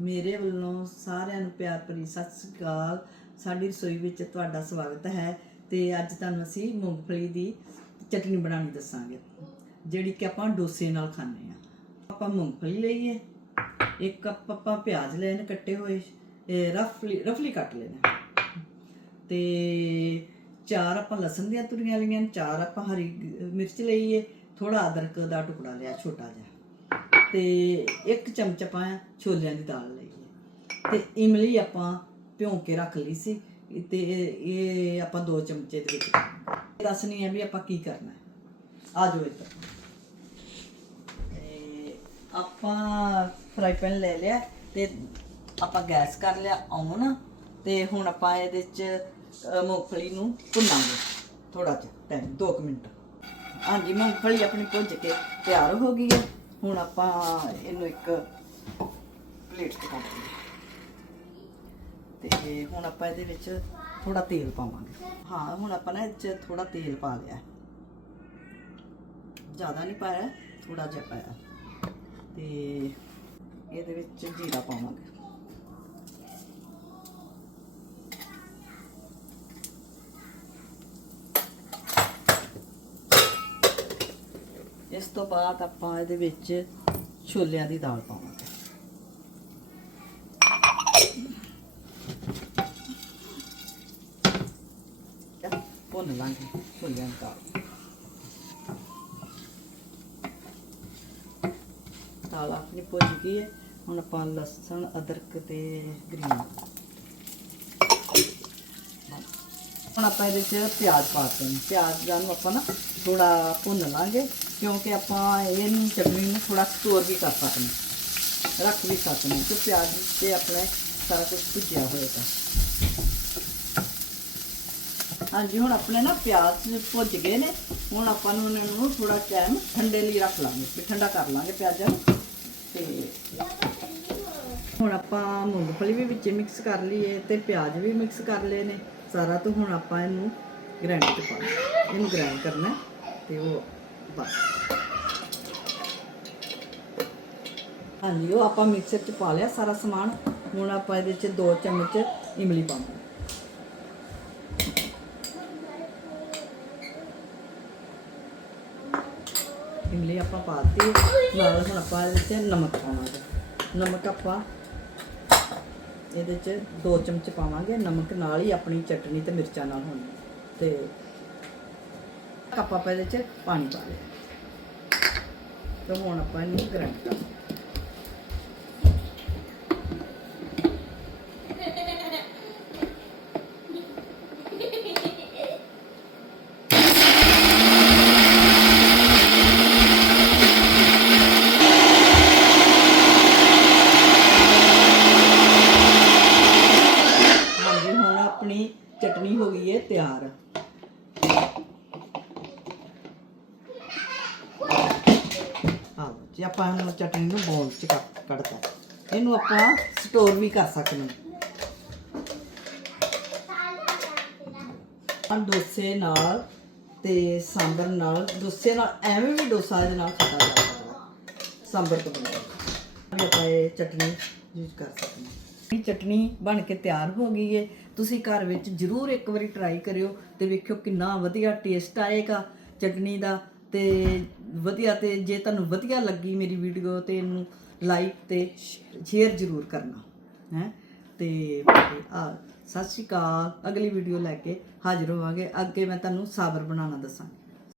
ਮੇਰੇ ਵੱਲੋਂ ਸਾਰਿਆਂ ਨੂੰ ਪਿਆਰ ਭਰੀ ਸਤਿ ਸ੍ਰੀ ਅਕਾਲ। ਸਾਡੀ ਰਸੋਈ ਵਿੱਚ ਤੁਹਾਡਾ ਸਵਾਗਤ ਹੈ ਤੇ ਅੱਜ ਤੁਹਾਨੂੰ ਅਸੀਂ ਮੂੰਗਫਲੀ ਦੀ ਚਟਨੀ ਬਣਾਉਣੀ ਦੱਸਾਂਗੇ, ਜਿਹੜੀ ਕਿ ਆਪਾਂ ਡੋਸੇ ਨਾਲ ਖਾਂਦੇ ਆ ਆਪਾਂ ਮੂੰਗਫਲੀ ਲਈਏ ਇੱਕ ਕੱਪ ਆਪਾਂ ਪਿਆਜ਼ ਲੈਣੇ ਕੱਟੇ ਹੋਏ ਰਫਲੀ ਰਫਲੀ ਕੱਟ ਲੈਣਾ ਤੇ ਚਾਰ ਆਪਾਂ ਲਸਣ ਦੀਆਂ ਤੁਰੀਆਂ ਲਈਆਂ ਚਾਰ ਆਪਾਂ ਹਰੀ ਮਿਰਚ ਲਈਏ ਥੋੜਾ ਅਦਰਕ ਦਾ ਟੁਕੜਾ ਲਿਆ, ਛੋਟਾ ਜਿਹਾ। ਤੇ ਇੱਕ ਚਮਚ ਆਪਾਂ ਛੋਲਿਆਂ ਦੀ ਦਾਲ ਲਈ ਹੈ। ਤੇ ਇਮਲੀ ਆਪਾਂ ਭਿਉਂ ਕੇ ਰੱਖ ਲਈ ਸੀ, ਤੇ ਇਹ ਆਪਾਂ ਦੋ ਚਮਚੇ ਦੇ ਵਿੱਚ ਪਾਵਾਂਗੇ। ਦੱਸਣੀ ਹੈ ਵੀ ਆਪਾਂ ਕੀ ਕਰਨਾ ਹੈ। ਆ ਜਾਓ ਇੱਧਰ। ਤੇ ਆਪਾਂ ਫਰਾਈ ਪੈਨ ਲੈ ਲਿਆ ਤੇ ਆਪਾਂ ਗੈਸ ਕਰ ਲਿਆ ਔਨ ਤੇ ਹੁਣ ਆਪਾਂ ਇਹਦੇ ਚ ਮੂੰਗਫਲੀ ਨੂੰ ਭੁੰਨਾਂਗੇ ਥੋੜਾ ਜਿਹਾ ਟਾਈਮ 2 ਮਿੰਟ। ਹਾਂਜੀ, ਮੂੰਗਫਲੀ ਆਪਣੀ ਭੁੱਜ ਕੇ ਤਿਆਰ ਹੋ ਗਈ ਹੈ। ਹੁਣ ਆਪਾਂ ਇਹਨੂੰ ਇੱਕ ਪਲੇਟ 'ਚ ਕੱਢ ਲਈਏ ਤੇ ਹੁਣ ਆਪਾਂ ਇਹਦੇ ਵਿੱਚ ਥੋੜਾ ਤੇਲ ਪਾਵਾਂਗੇ। ਹਾਂ, ਹੁਣ ਆਪਾਂ ਨਾ ਇਹਦੇ 'ਚ ਥੋੜਾ ਤੇਲ ਪਾ ਲਿਆ। ਜ਼ਿਆਦਾ ਨਹੀਂ ਪਾਇਆ ਥੋੜਾ ਜਿਹਾ ਪਾਇਆ। ਤੇ ਇਹਦੇ ਵਿੱਚ ਜੀਰਾ ਪਾਵਾਂਗੇ। ਇਸ ਤੋਂ ਬਾਅਦ ਆਪਾਂ ਇਹਦੇ ਵਿੱਚ ਛੋਲਿਆਂ ਦੀ ਦਾਲ ਪਾਵਾਂਗੇ। ਭੁੰਨ ਲਾਂਗੇ ਛੋਲਿਆਂ ਦੀ ਦਾਲ। ਦਾਲ ਆਪਣੀ ਭੁੱਜ ਗਈ ਹੈ। ਹੁਣ ਆਪਾਂ ਲਸਣ, ਅਦਰਕ ਤੇ ਗ੍ਰੀਨ ਹੁਣ ਆਪਾਂ ਇਹਦੇ ਵਿੱਚ ਪਿਆਜ਼ ਪਾ ਨੇ। ਪਿਆਜ਼ ਦਾ ਨੂੰ ਆਪਾਂ ਨਾ ਥੋੜਾ ਭੁੰਨ ਲਾਂਗੇ। ਕਿਉਂਕਿ ਆਪਾਂ ਇਹਨੂੰ ਚਟਨੀ ਨੂੰ ਥੋੜਾ ਸਟੋਰ ਵੀ ਕਰ ਸਕਦੇ ਹਾਂ। ਰੱਖ ਵੀ ਸਕਦੇ ਹਾਂ ਕਿ ਪਿਆਜ਼ ਤੇ ਆਪਣੇ ਸਾਰਾ ਕੁਝ ਭੁੱਜਿਆ ਹੋਏਗਾ ਹਾਂਜੀ, ਹੁਣ ਆਪਣੇ ਨਾ ਪਿਆਜ਼ ਭੁੱਜ ਗਏ ਨੇ। ਹੁਣ ਆਪਾਂ ਨੂੰ ਇਹਨਾਂ ਨੂੰ ਥੋੜਾ ਟਾਈਮ ਠੰਡੇ ਲਈ ਰੱਖ ਲਾਂਗੇ, ਵੀ ਠੰਡਾ ਕਰ ਲਾਂਗੇ ਪਿਆਜ਼ਾਂ ਨੂੰ। ਤੇ ਹੁਣ ਆਪਾਂ ਮੂੰਗਫਲੀ ਵੀ ਵਿੱਚ ਮਿਕਸ ਕਰ ਲਈਏ ਤੇ ਪਿਆਜ਼ ਵੀ ਮਿਕਸ ਕਰ ਲਏ ਨੇ। ਸਾਰਾ ਤੋਂ ਹੁਣ ਆਪਾਂ ਇਹਨੂੰ ਗ੍ਰਾਈਂਡ ਚ ਪਾਣਾ ਇਹਨੂੰ ਗ੍ਰਾਈਂਡ ਕਰਨਾ ਹੈ ਤੇ ਉਹ ਹਾਂਜੀ, ਉਹ ਆਪਾਂ ਮਿਕਸਰ ਚ ਪਾ ਲਿਆ ਸਾਰਾ ਸਮਾਨ। ਹੁਣ ਆਪਾਂ ਇਹਦੇ ਚ 2 ਚਮਚ ਇਮਲੀ ਪਾਵਾਂਗੇ ਇਮਲੀ ਆਪਾਂ ਪਾਤੀ, ਨਾਲ ਹੁਣ ਆਪਾਂ ਇਹਦੇ ਚ ਨਮਕ ਪਾਵਾਂਗੇ। ਨਮਕ ਆਪਾਂ ਇਹਦੇ ਚ 2 ਚਮਚ ਪਾਵਾਂਗੇ। ਨਮਕ ਨਾਲ ਹੀ ਆਪਣੀ ਚਟਨੀ ਤੇ ਮਿਰਚਾਂ ਨਾਲ ਹੋਣੀ। ਤੇ ਕੱਪ ਆਪਾਂ ਇਹਦੇ ਚ ਪਾਣੀ ਪਾ ਲਿਆ। ਤੇ ਹੁਣ ਆਪਾਂ ਇਹਨੂੰ ਗ੍ਰਾਈਂਡ ਕਰਾਂਗੇ ਹਾਂਜੀ ਹੁਣ ਆਪਣੀ ਚਟਨੀ ਹੋ ਗਈ ਹੈ ਤਿਆਰ ਹਾਂ ਆਪਾਂ ਇਹਨੂੰ ਚਟਨੀ ਨੂੰ ਬੋਲ ਚ ਕੱਢ- ਕੱਢਤਾ। ਇਹਨੂੰ ਆਪਾਂ ਸਟੋਰ ਵੀ ਕਰ ਸਕਦੇ ਹਾਂ। ਡੋਸੇ ਨਾਲ ਤੇ ਸਾਂਬਰ ਨਾਲ, ਡੋਸੇ ਨਾਲ ਐਵੇਂ ਵੀ ਡੋਸਾ ਦੇ ਨਾਲ ਖਾਧਾ ਜਾ ਸਕਦਾ ਸਾਂਬਰ ਤੋਂ ਬਿਨਾਂ ਆਪਾਂ ਇਹ ਚਟਨੀ ਯੂਜ਼ ਕਰ ਸਕਦੇ ਹਾਂ। ਇਹ ਚਟਨੀ ਬਣ ਕੇ ਤਿਆਰ ਹੋ ਗਈ ਹੈ ਤੁਸੀਂ ਘਰ ਵਿੱਚ ਜ਼ਰੂਰ ਇੱਕ ਵਾਰੀ ਟਰਾਈ ਕਰਿਓ ਤੇ ਵੇਖਿਓ ਕਿੰਨਾ ਵਧੀਆ ਟੇਸਟ ਆਏਗਾ ਚਟਨੀ ਦਾ। ਤੇ ਵਧੀਆ ਤੇ ਜੇ ਤੁਹਾਨੂੰ ਵਧੀਆ ਲੱਗੀ ਮੇਰੀ ਵੀਡੀਓ ਤੇ ਇਹਨੂੰ ਲਾਈਕ ਤੇ ਸ਼ੇਅਰ ਜ਼ਰੂਰ ਕਰਨਾ, ਹੈ? ਤੇ ਆ, ਸਤਿ ਸ਼੍ਰੀ ਅਕਾਲ। ਅਗਲੀ ਵੀਡੀਓ ਲੈ ਕੇ ਹਾਜ਼ਰ ਹੋਵਾਂਗੇ। ਅੱਗੇ ਮੈਂ ਤੁਹਾਨੂੰ ਸਾਬਰ ਬਣਾਉਣਾ ਦੱਸਾਂਗੀ।